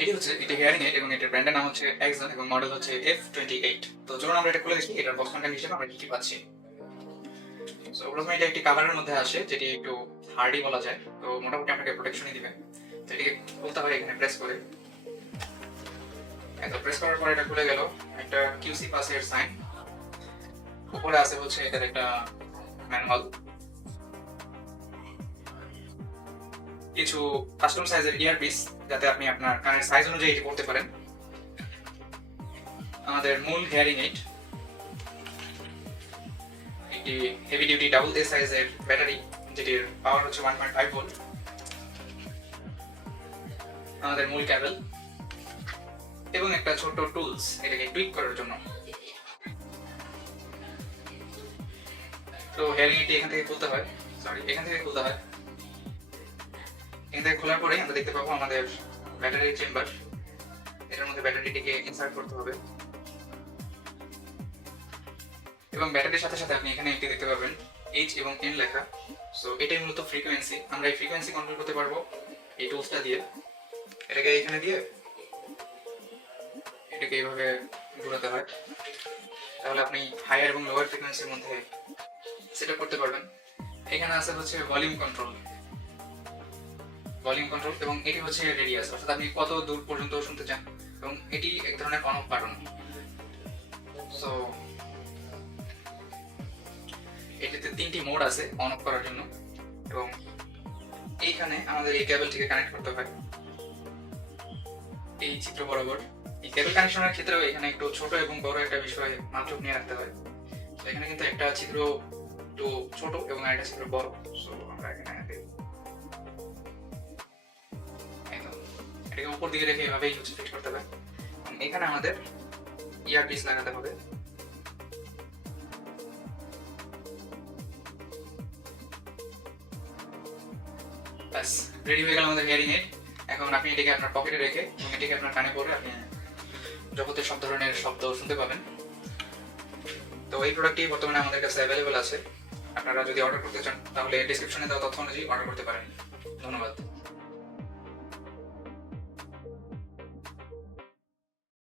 এটা hearing aid এবং এটার ব্র্যান্ডের নাম হচ্ছে এক্সন এবং মডেল হচ্ছে F28। তো চলুন আমরা এটা খুলে দেখি এটার বক্সটা হিসেবে আমরা কি কি পাচ্ছি। সো প্রথমে এটা একটি কাভারের মধ্যে আসে যেটি একটু হার্ডি বলা যায়, তো মোটামুটি আপনাকে প্রোটেকশনই দিবে। তো এটাকে খুলতে হয় এখানে প্রেস করে। এত প্রেস করার পর এটা খুলে গেল, একটা কিউসি পাসের সাইন। উপরে আছে হচ্ছে এটার একটা ম্যানুয়াল, কিছু কাস্টম সাইজের ইয়ারপিস যাতে আপনি আপনার কানের সাইজ অনুযায়ী এটি করতে পারেন। আমাদের মূল হেয়ারিং এইড, একটি হেভি ডিউটি ডাবল এ সাইজের ব্যাটারি যেটির পাওয়ার হচ্ছে 1.5 ভোল্ট, আমাদের মূল কেবল এবং একটা ছোট টুলস এটাকে টুইক করার জন্য। তো হেয়ারিং এইডটি এখান থেকে খুলতে হয়, এখান থেকে খোলার পরে আমরা দেখতে পাবো আমাদের ব্যাটারি চেম্বার। এটার মধ্যে ব্যাটারিটিকে ইনসার্ট করতে হবে এবং ব্যাটারির সাথে সাথে আপনি এখানে একটি দেখতে পাবেন এইচ এবং এন লেখা। সো এটাই মূলত ফ্রিকোয়েন্সি। আমরা এই ফ্রিকোয়েন্সি কন্ট্রোল করতে পারবো এই টুলসটা দিয়ে। এটাকে এখানে দিয়ে এটাকে এইভাবে ঘোরাতে হয়, তাহলে আপনি হায়ার এবং লোয়ার ফ্রিকোয়েন্সির মধ্যে সেটআপ করতে পারবেন। এখানে আছে হচ্ছে ভলিউম কন্ট্রোল এবং এটি হচ্ছে রেডিয়াস, অর্থাৎ আপনি কত দূর পর্যন্ত শুনতে চান, এবং এটি এক ধরনের অন অফ বাটন। সো এটিতে 3টি মোড আছে অন অফ করার জন্য, এবং এইখানে আমাদের এই কেবলটিকে কানেক্ট করতে হয় এই চিত্র বরাবর। এই কেবল কানেকশনের ক্ষেত্রেও এখানে একটু ছোট এবং বড় একটা বিষয় মাত্র নিয়ে রাখতে হয়। তো এখানে কিন্তু একটা ছিদ্র একটু ছোট এবং আরেকটা ছিদ্র বড়। সো আমরা এখানে এটাকে উপর দিকে রেখে এভাবেই হচ্ছে ফিট করতে হবে। এখানে আমাদের ইয়ারপিস লাগাতে হবে। ব্যাস, রেডি হয়ে গেল আমাদের হেয়ারিং এইড। এখন আপনি এটাকে আপনার পকেটে রেখে এবং এটাকে আপনার কানে পরে আপনি জগতের সব ধরনের শব্দ শুনতে পাবেন। তো এই প্রোডাক্টটি বর্তমানে আমাদের কাছে অ্যাভেলেবল আছে। আপনারা যদি অর্ডার করতে চান তাহলে ডেসক্রিপশনে দেওয়া তথ্য অনুযায়ী অর্ডার করতে পারেন। ধন্যবাদ।